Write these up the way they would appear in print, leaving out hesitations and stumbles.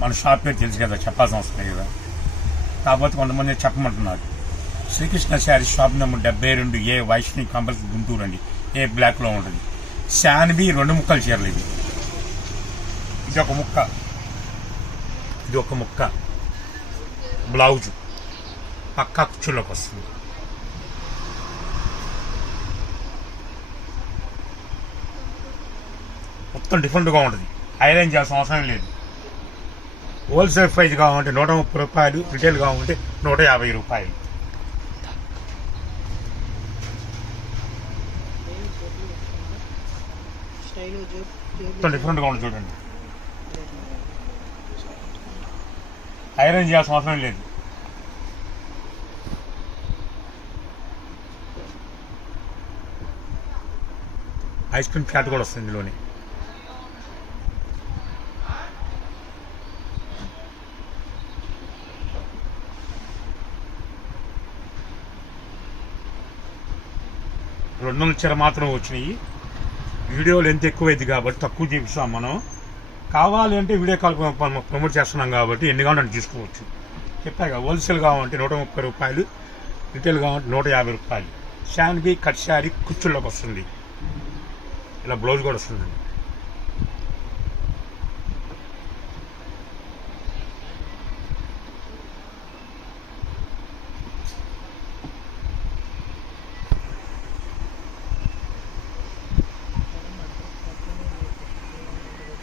మన షాప్ పేరు తెలుసు కదా, చెప్పాల్సిన అవసరం లేదు కదా. కాకపోతే కొంతమంది చెప్పమంటున్నారు. Srikrishna sari shop number 72A, Vaishnavi complex, Guntur అండి. ఏ బ్లాక్లో ఉంటుంది. శాన్వి 2 ముక్కలు చీరలు. ఇది ఒక ముక్క, ఇది ఒక ముక్క. బ్లౌజు పక్కా కుచ్చుల్లోకి వస్తుంది. మొత్తం డిఫరెంట్గా ఉంటుంది. ఐరన్ చేయాల్సిన అవసరం లేదు. హోల్సేల్ ప్రైస్ కావాలంటే 130 రూపాయలు, రిటైల్ కావాలంటే 150 రూపాయలు. మొత్తం డిఫరెంట్గా ఉంటుంది చూడండి. ఐరన్ చేయాల్సిన అవసరం లేదు. ఐస్ క్రీమ్ చాట్ కూడా వస్తుంది ఇందులోనే. రెండు చీర మాత్రం వచ్చినాయి. వీడియోలు ఎంత ఎక్కువైంది కాబట్టి తక్కువ చూపిస్తాం మనం. కావాలి అంటే వీడియో కాల్ ప్రమోట్ చేస్తున్నాం కాబట్టి ఎన్ని కావాలంటే తీసుకోవచ్చు. చెప్పాక హోల్సేల్ కావాలంటే 130 రూపాయలు, రిటైల్ కావాలంటే 150 రూపాయలు. శాన్వి కట్ శారీ కుచ్చుల్లోకి వస్తుంది. ఇలా బ్లౌజ్ కూడా వస్తుందండి.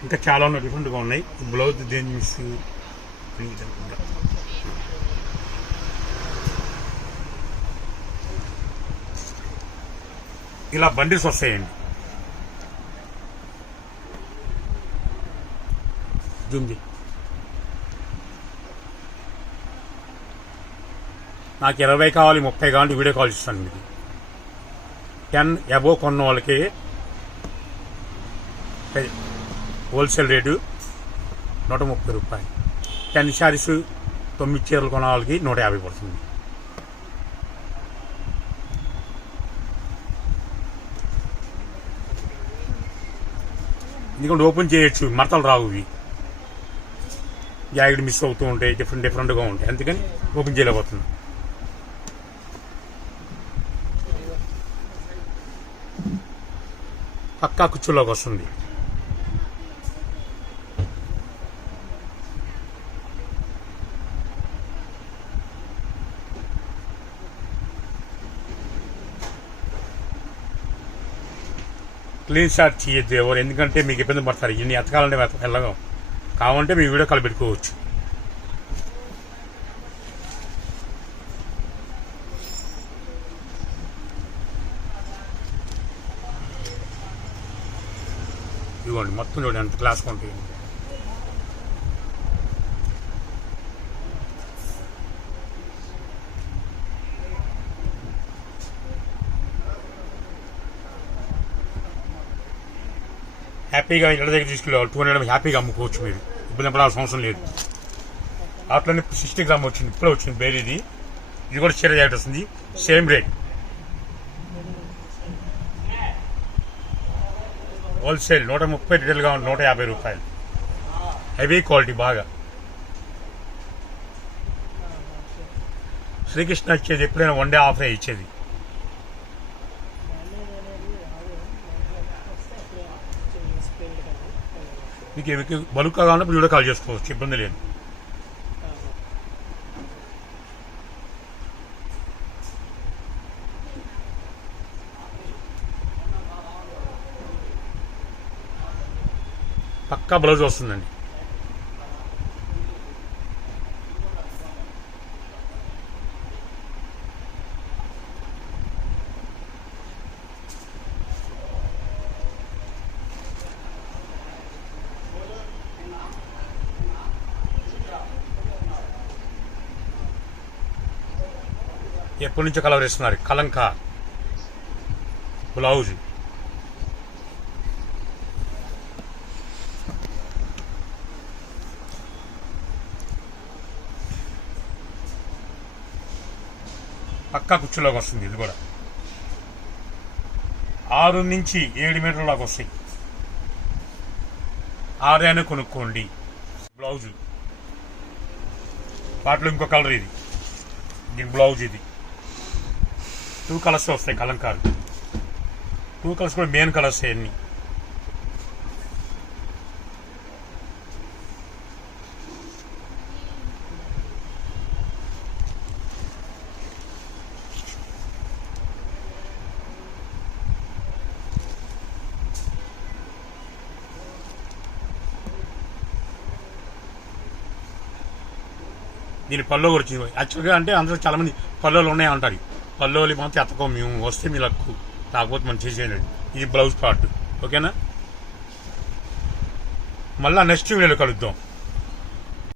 ఇంకా చాలా ఉన్నాయి, డిఫరెంట్గా ఉన్నాయి. బ్లౌజ్ దేని ఇలా బండిల్స్ వస్తాయండి. జూమ్ది నాకు 20 కావాలి, 30 కావాలి, వీడియో కాల్ ఇస్తాను మీకు. 10 అబోవ్ కొన్న వాళ్ళకి హోల్సేల్ రేటు 130 రూపాయలు. 10 శారీస్ 9 చీరలు కొన్న వాళ్ళకి 150 పడుతుంది. ఎందుకంటే ఓపెన్ చేయొచ్చు, మడతలు రావు. ఇవి జాకెట్ మిస్ అవుతూ ఉంటాయి, డిఫరెంట్గా ఉంటాయి. అందుకని ఓపెన్ చేయలేకపోతున్నాం. పక్కా కుచ్చుల్లోకి వస్తుంది. క్లీన్ షాట్ చేయొద్దు ఎవరు, ఎందుకంటే మీకు ఇబ్బంది పడతారు. ఇన్ని ఎతకాలంటే వెళ్ళగా కావాలంటే మీ వీడియో కాల్ పెట్టుకోవచ్చు. ఇవ్వండి మొత్తం చూడండి ఎంత క్లాస్గా ఉంటాయి. హ్యాపీగా ఇళ్ళ దగ్గర తీసుకెళ్ళి 200 హ్యాపీగా అమ్ముకోవచ్చు. మీరు ఇబ్బంది పడాల్సిన అవసరం లేదు. అట్లనే 60 గ్రామ్ వచ్చింది, ఇప్పుడే వచ్చింది బేరీది. ఇది కూడా చీర జాకెట్ వస్తుంది, సేమ్ రేట్. హోల్సేల్ 130, రిటైల్గా 150 రూపాయలు. హెవీ క్వాలిటీ బాగా. శ్రీకృష్ణ ఇచ్చేది ఎప్పుడైనా 1 డే ఆఫరే ఇచ్చేది. మీకు బల్క్ కావాలంటే వీడియో కాల్ చేసుకోవచ్చు, ఇబ్బంది లేదు. పక్కా బ్లౌజ్ వస్తుందండి. ఎప్పటి నుంచో కలర్ ఇస్తున్నారు. కలంకా బ్లౌజ్, పక్కా కుచ్చులోకి వస్తుంది. ఇది కూడా 6 నుంచి 7 మీటర్ల దాకా వస్తాయి. 6 కొనుక్కోండి. బ్లౌజు వాటిలో ఇంకో కలర్ ఇది, దీని బ్లౌజ్ ఇది. 2 కలర్స్ వస్తాయి కలంకారు. 2 కలర్స్ కూడా మెయిన్ కలర్స్ అన్ని. దీని పల్లో కూడా వచ్చింది. యాక్చువల్గా అంటే అందరూ చాలా మంది పల్లోలు ఉన్నాయి అంటారు. పల్లోలు మాత్రం ఎత్తకో, మేము వస్తే మీ లక్కు, కాకపోతే మనం చేసేయండి. ఇది బ్లౌజ్ పార్ట్. ఓకేనా? మళ్ళీ నెక్స్ట్ వీడియోలో కలుద్దాం.